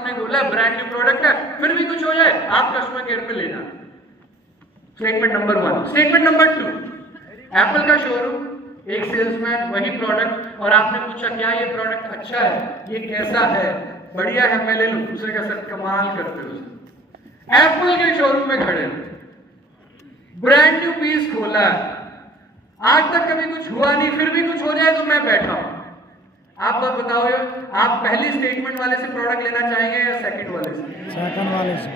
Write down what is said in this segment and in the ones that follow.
उसने बोला brand new product है, फिर भी कुछ हो जाए आप कस्टमर केयर पे लेना। Statement number 1। Statement number 2, Apple का शोरूम, एक सेल्समैन, वही प्रोडक्ट, और आपने पूछा क्या ये प्रोडक्ट अच्छा है, ये कैसा है, बढ़िया है, मैं ले लूं। दूसरे का सर कमाल करते हो। एप्पल के शोरूम में खड़े, ब्रांड न्यू पीस खोला है, आज तक कभी कुछ हुआ नहीं, फिर भी कुछ हो जाए तो मैं बैठा हूं। आप बात बताओ यार, आप पहली स्टेटमेंट वाले से प्रोडक्ट लेना चाहेंगे या सेकंड वाले से? सेकंड वाले से।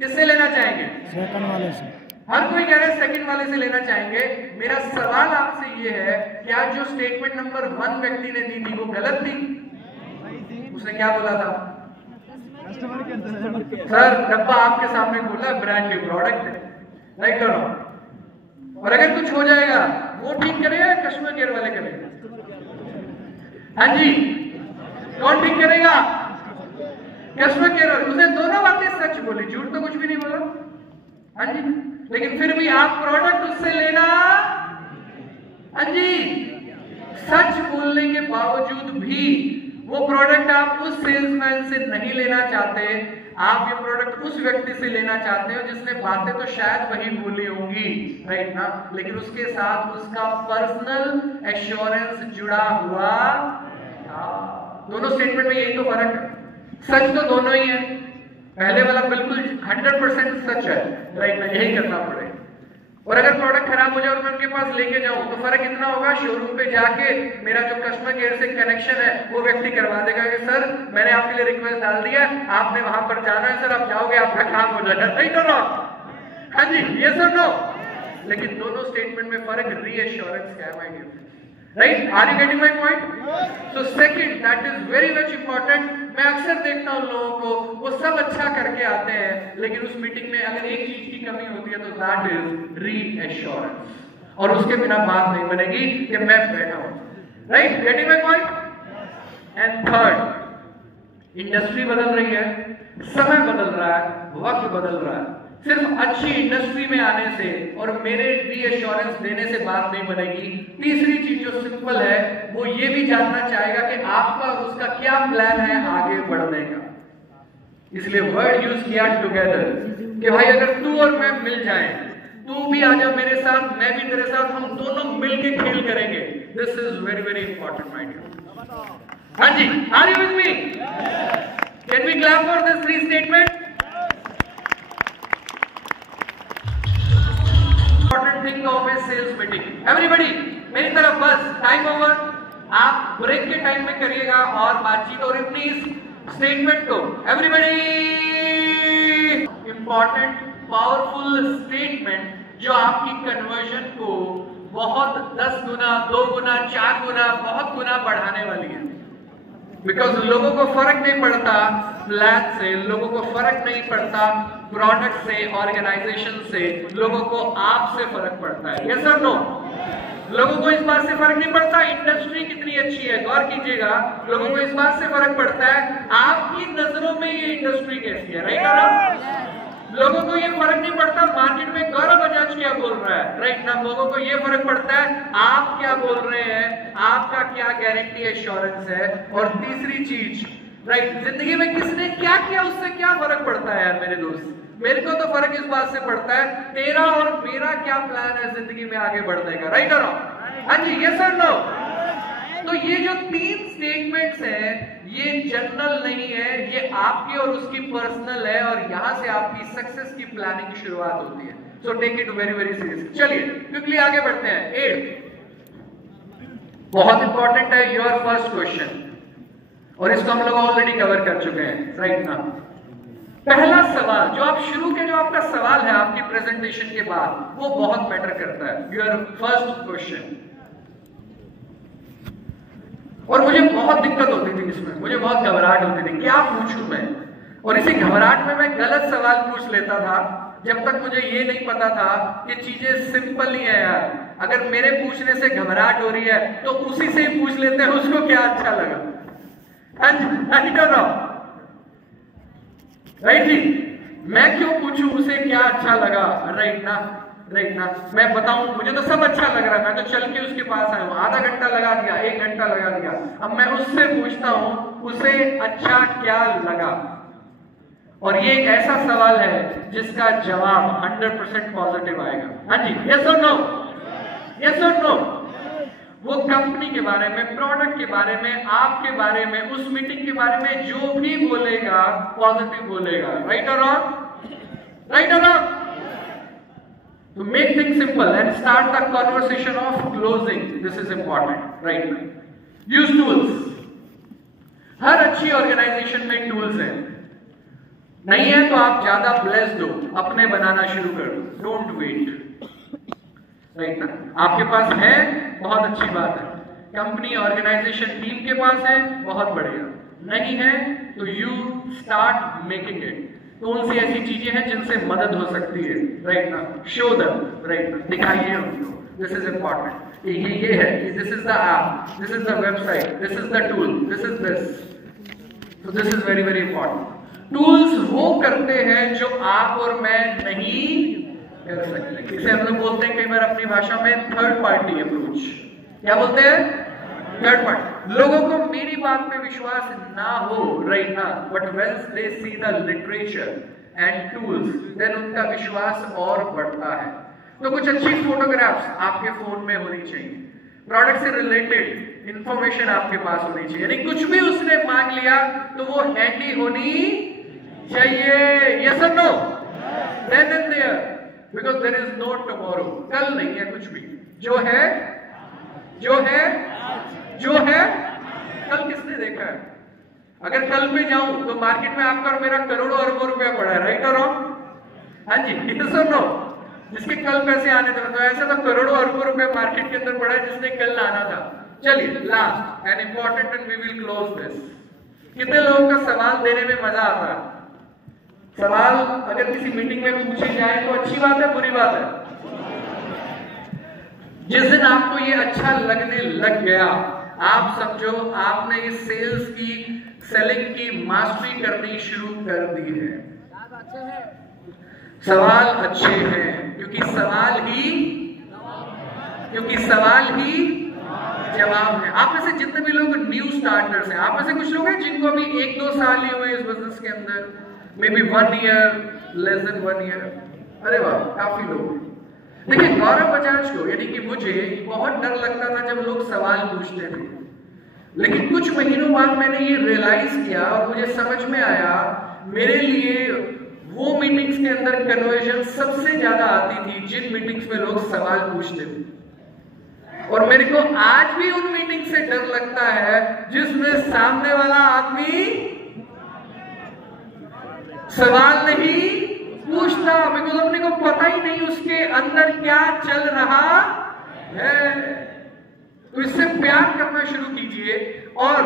किससे लेना चाहेंगे? सेकंड वाले से। हर कोई कह रहा है सेकंड वाले से लेना चाहेंगे। मेरा सवाल आपसे ये है, क्या जो स्टेटमेंट नंबर 1 व्यक्ति ने दी थी वो गलत थी? उसने क्या बोला था? सर डब्बा आपके सामने खोला, ब्रांड न्यू प्रोडक्ट है, राइट और रॉन्ग? और अगर कुछ हो जाएगा वो ठीक करेगा, कस्टमर केयर वाले करेगा? हाँ जी, कौन ठीक करेगा? कस्टमर केयर वाले। उसने दोनों बातें सच बोली, झूठ तो कुछ भी नहीं बोला। हाँ जी, लेकिन फिर भी आप प्रोडक्ट उससे लेना, हाँ जी, सच बोलने के बावजूद भी वो प्रोडक्ट आप उस सेल्समैन से नहीं लेना चाहते, आप ये प्रोडक्ट उस व्यक्ति से लेना चाहते हो जिसने बातें तो शायद वही बोली होंगी, राइट ना, लेकिन उसके साथ उसका पर्सनल एश्योरेंस जुड़ा हुआ था। दोनों स्टेटमेंट में यही तो फर्क है। सच तो दोनों ही है, पहले वाला बिल्कुल 100% सच है, राइट ना, यही करना पड़ेगा। और अगर प्रोडक्ट खराब हो जाए और मैं उनके पास लेके जाऊं तो फर्क इतना होगा, शोरूम पे जाके मेरा जो कस्टमर केयर से कनेक्शन है वो व्यक्ति करवा देगा कि सर मैंने आपके लिए रिक्वेस्ट डाल दिया, आपने वहां पर जाना है, सर आप जाओगे आपका काम हो जाएगा, राइट और नॉट? हाँ जी, ये सर नो। लेकिन दोनों स्टेटमेंट में फर्क रीएश्योरेंस का है, my dear, right? Are you getting my point? So second, that is very much important. मैं अक्सर देखता हूं लोगों को, वो सब अच्छा करके आते हैं, लेकिन उस मीटिंग में अगर एक चीज की कमी होती है तो दैट इज रीएश्योरेंस, और उसके बिना बात नहीं बनेगी कि मैं बैठा हूं, right? Getting my point? And third, industry बदल रही है, समय बदल रहा है, वक्त बदल रहा है। सिर्फ अच्छी इंडस्ट्री में आने से और मेरे रीएश्योरेंस देने से बात नहीं बनेगी। तीसरी चीज जो सिंपल है, वो ये भी जानना चाहेगा कि आपका और उसका क्या प्लान है आगे बढ़ने का। इसलिए वर्ड यूज किया टुगेदर, कि भाई अगर तू और मैं मिल जाएं, तू भी आ जा मेरे साथ, मैं भी तेरे साथ, हम दोनों मिलके खेल करेंगे। This is very very important my dear. हाँ जी, are you with me? Can we clap for this 3 statement? Think of a sales meeting. Everybody मेरी तरफ, बस टाइम ओवर। आप ब्रेक के टाइम में करिएगा और बातचीत, और अपनी इस स्टेटमेंट को एवरीबॉडी, इंपॉर्टेंट पावरफुल स्टेटमेंट जो आपकी कन्वर्जन को बहुत 10 गुना, 2 गुना, 4 गुना, बहुत गुना बढ़ाने वाली है। बिकॉज लोगों को फर्क नहीं पड़ता प्लान से, लोगों को फर्क नहीं पड़ता प्रोडक्ट से, ऑर्गेनाइजेशन से, लोगों को आपसे फर्क पड़ता है। यस और नो? लोगों को इस बात से फर्क नहीं पड़ता इंडस्ट्री कितनी अच्छी है, गौर कीजिएगा, लोगों को इस बात से फर्क पड़ता है आपकी नजरों में ये इंडस्ट्री कैसी है, राइट और? लोगों को ये फर्क नहीं पड़ता मार्केट में गौरव बजाज क्या बोल रहा है, राइट ना, लोगों को ये फर्क पड़ता है आप क्या बोल रहे हैं, आपका क्या गारंटी एश्योरेंस है। और तीसरी चीज, राइट, जिंदगी में किसने क्या किया उससे क्या फर्क पड़ता है यार मेरे दोस्त? मेरे को तो फर्क इस बात से पड़ता है तेरा और मेरा क्या प्लान है जिंदगी में आगे बढ़ने का, राइट और? हाँ जी, यस और नो? तो ये जो 3 स्टेटमेंट्स हैं, ये जनरल नहीं है, ये आपकी और उसकी पर्सनल है, और यहां से आपकी सक्सेस की प्लानिंग की शुरुआत होती है। So take it very very seriously. चलिए क्विकली आगे बढ़ते हैं। 8 बहुत इंपॉर्टेंट है, योर फर्स्ट क्वेश्चन, और इसको हम लोग ऑलरेडी कवर कर चुके हैं, राइट ना। पहला सवाल जो आप शुरू के, जो आपका सवाल है आपकी प्रेजेंटेशन के बाद, वो बहुत मैटर करता है। योर फर्स्ट क्वेश्चन, और मुझे बहुत दिक्कत होती थी इसमें, मुझे बहुत घबराहट होती थी, क्या पूछूं मैं, और इसी घबराहट में मैं गलत सवाल पूछ लेता था, जब तक मुझे ये नहीं पता था कि चीजें सिंपल ही है यार। अगर मेरे पूछने से घबराहट हो रही है तो उसी से ही पूछ लेते हैं उसको क्या अच्छा लगा, राइट जी? मैं क्यों पूछूं उसे क्या अच्छा लगा, राइट ना, राइट ना। मैं बताऊं मुझे तो सब अच्छा लग रहा है, मैं तो चल के उसके पास आया हूं, आधा घंटा लगा दिया, 1 घंटा लगा दिया, अब मैं उससे पूछता हूं उसे अच्छा क्या लगा। और ये एक ऐसा सवाल है जिसका जवाब 100% पॉजिटिव आएगा। हाँ जी, यस और नो, यस और नो। वो कंपनी के बारे में, प्रोडक्ट के बारे में, आपके बारे में, उस मीटिंग के बारे में जो भी बोलेगा पॉजिटिव बोलेगा। राइट और रॉन्ग? राइट और wrong? To make things simple and start the conversation of closing, this is important, right? Use tools. हर अच्छी ऑर्गेनाइजेशन में टूल्स हैं। नहीं है तो आप ज्यादा ब्लेस्ड हो, अपने बनाना शुरू करो। डोंट वेट, राइट ना? आपके पास है, बहुत अच्छी बात है। कंपनी, ऑर्गेनाइजेशन, टीम के पास है, बहुत बढ़िया। नहीं है तो यू स्टार्ट मेकिंग इट। कौन सी ऐसी चीजें हैं जिनसे मदद हो सकती है, राइट ना? शो देम, राइट ना? दिखाइए उनको। This is important. ये है, this is the app, this is the website, this is the tool, this is this. तो this is very very important. Tools वो करते हैं जो आप और मैं नहीं कर सकते। इसे हम लोग बोलते हैं कई बार अपनी भाषा में थर्ड पार्टी अप्रोच। क्या बोलते हैं? Third party. लोगों को मेरी बात पे विश्वास ना हो, राइट ना, but once they see the literature and tools, then उनका विश्वास और बढ़ता है। तो कुछ अच्छी फोटोग्राफ्स आपके फोन में होनी चाहिए, प्रोडक्ट से रिलेटेड इंफॉर्मेशन आपके पास होनी चाहिए। यानी कुछ भी उसने मांग लिया तो वो हैंडी होनी चाहिए। यस और no? Then and there, because there is no tomorrow. कल नहीं है कुछ भी, जो है कल किसने देखा है? अगर कल पे जाऊं तो मार्केट में आपका और मेरा करोड़ों अरबों रुपया पड़ा है। राइट और रॉन्ग? हाँ जी, यस और नो? जिसके कल पैसे आने थे, तो ऐसा तो करोड़ों अरबों रुपया मार्केट के अंदर पड़ा है जिसने कल आना था। चलिए, last and important and we will close this. कितने लोगों का सवाल देने में मजा आता है? सवाल अगर किसी मीटिंग में पूछे जाए तो अच्छी बात है, बुरी बात है? जिस दिन आपको ये अच्छा लगने लग गया, आप समझो आपने इस सेल्स की, सेलिंग की मास्टरी करनी शुरू कर दी है। सवाल अच्छे हैं क्योंकि सवाल ही जवाब है। आप में से जितने भी लोग न्यू स्टार्टर्स हैं, आप में से कुछ लोग हैं जिनको अभी 1-2 साल ही हुए इस बिजनेस के अंदर, may be 1 year, less than 1 year. अरे वाह, काफी लोग। देखिए, गौरव बजाज को, यानी कि मुझे बहुत डर लगता था जब लोग सवाल पूछते थे, लेकिन कुछ महीनों बाद मैंने ये रियलाइज किया और मुझे समझ में आया, मेरे लिए वो मीटिंग्स के अंदर कन्वर्जन सबसे ज्यादा आती थी जिन मीटिंग्स में लोग सवाल पूछते थे। और मेरे को आज भी उन मीटिंग से डर लगता है जिसमें सामने वाला आदमी सवाल नहीं पूछता, बिकॉज अपने को पता ही नहीं उसके अंदर क्या चल रहा है। तो इससे प्यार करना शुरू कीजिए, और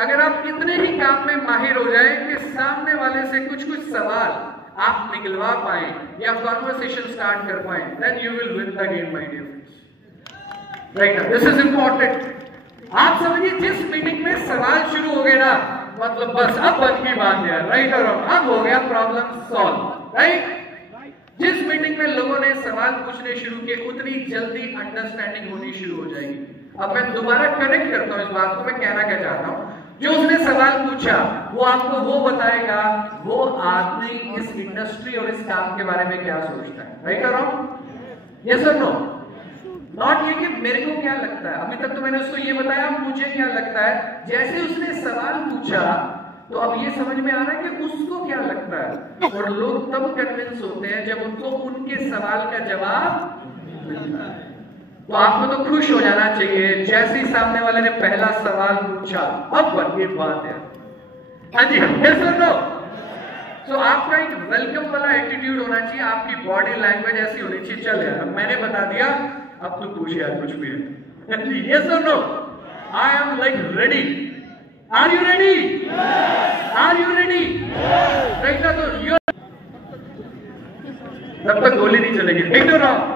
अगर आप इतने ही काम में माहिर हो जाएं कि सामने वाले से कुछ सवाल आप निकलवा पाए या कॉन्वर्सेशन स्टार्ट कर पाए, then you will win the game, my dear friends. Right, this is important. आप समझिए, जिस मीटिंग में सवाल शुरू हो गए ना, मतलब बस अब बन की बात है। राइट और अब हो गया प्रॉब्लम सॉल्व। राइट, जिस मीटिंग में लोगों ने सवाल पूछने शुरू किए, उतनी जल्दी अंडरस्टैंडिंग होनी शुरू हो जाएगी। अब मैं दोबारा कनेक्ट करता हूं इस बात को। मैं कहना क्या चाहता हूं, जो उसने सवाल पूछा वो आपको वो बताएगा वो आदमी इस इंडस्ट्री और इस काम के बारे में क्या सोचता है। राइट और रॉन्ग? यस और नो? नॉट ये कि मेरे को क्या लगता है, अभी तक तो मैंने उसको ये बताया मुझे क्या लगता है। जैसे उसने सवाल पूछा तो अब ये समझ में आ रहा है कि उसको क्या लगता है, और लोग तब कन्विंस होते हैं जब उनको उनके सवाल का जवाब मिलता है। तो आपको तो खुश हो जाना चाहिए जैसे ही सामने वाले ने पहला सवाल पूछा, अब बन बात है। हाँ जी, यस और नो? तो आपका एक वेलकम वाला एटीट्यूड होना चाहिए, आपकी बॉडी लैंग्वेज ऐसी होनी चाहिए, चल यार अब मैंने बता दिया, अब तू पूछ यार कुछ भी है। यस और no? I am like ready. Are you ready? Are you ready? Right ना? तो यू तब तक गोली नहीं चलेगी। राइट और रॉन्ग?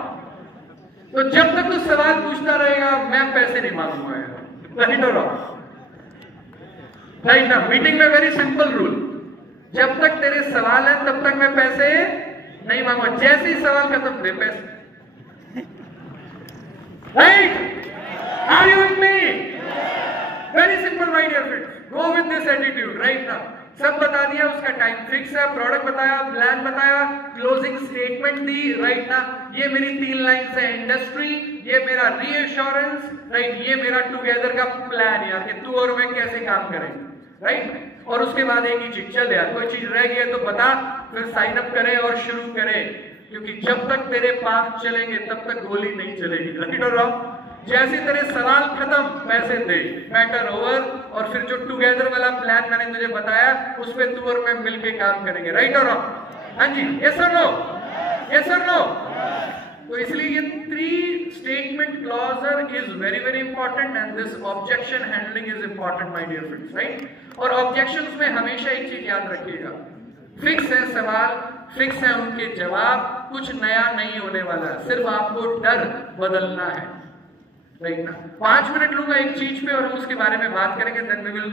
तो जब तक तू सवाल पूछता रहेगा मैं पैसे नहीं मांगूंगा। राइट और रॉन्ग? राइट ना? मीटिंग में वेरी सिंपल रूल, जब तक तेरे सवाल है तब तक मैं पैसे नहीं मांगूंगा, जैसे ही सवाल खत्म दे पैसे। Right? Are you with me? Very simple, my dear friends, go with this attitude. Right ना? सब बता दिया, उसका टाइम फिक्स है, प्रोडक्ट बताया, प्लान बताया, क्लोजिंग स्टेटमेंट दी, राइट ना। ये मेरी 3 लाइन्स है, इंडस्ट्री, ये मेरा रीएश्योरेंस, राइट, ये मेरा टुगेदर का प्लान यार कि तू और मैं कैसे काम करें, राइट। और उसके बाद एक ही चीज, चल यार कोई चीज रह गई है तो बता, फिर साइन अप करें और शुरू करें, क्योंकि जब तक तेरे पास चलेंगे तब तक गोली नहीं चलेगी, राइट और रॉन्ग। जैसे तेरे सवाल खत्म, पैसे दे, मैटर ओवर, और फिर जो टुगेदर वाला प्लान मैंने तुझे बताया उस पे तू और मैं मिलके काम करेंगे, राइट और रॉन्ग। हाँ जी, यस और नो, यस और नो। तो इसलिए ये 3 statement closure is very very important and this objection handling is important my dear friends, right. और ऑब्जेक्शंस में हमेशा एक चीज याद रखिएगा, फिक्स है सवाल, फिक्स है उनके जवाब, कुछ नया नहीं होने वाला है, सिर्फ आपको डर बदलना है, राइट ना। 5 मिनट लूंगा एक चीज पे और हम उसके बारे में बात करेंगे, देन वी विल